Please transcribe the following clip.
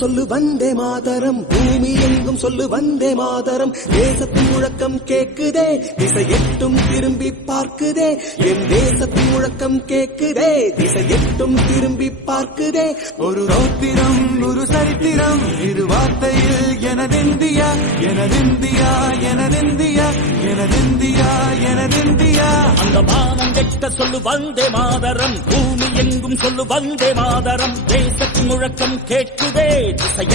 சொல்லு வந்தே மாதரம், பூமி எங்கும் சொல்லு வந்தே மாதரம். தேசத்தின் முழக்கம் கேக்குதே, திசை எட்டும் திரும்பி பார்க்குதே. என் தேசத்தின் முழக்கம் கேக்குதே, திசை எட்டும் திரும்பி பார்க்குதே. ஒரு ரௌத்திரம் ஒரு சரித்திரம், இரு வார்த்தையில் எனதிந்தியா எனதிந்தியா எனதிந்தியா எனதிந்தியா எனதிந்தியா. அந்த மானம் கெட்ட சொல்லு வந்தே மாதரம், பூமி எங்கும் சொல்லு வந்தே மாதரம். தேசத்தின் முழக்கம் கேட்குதே, திசை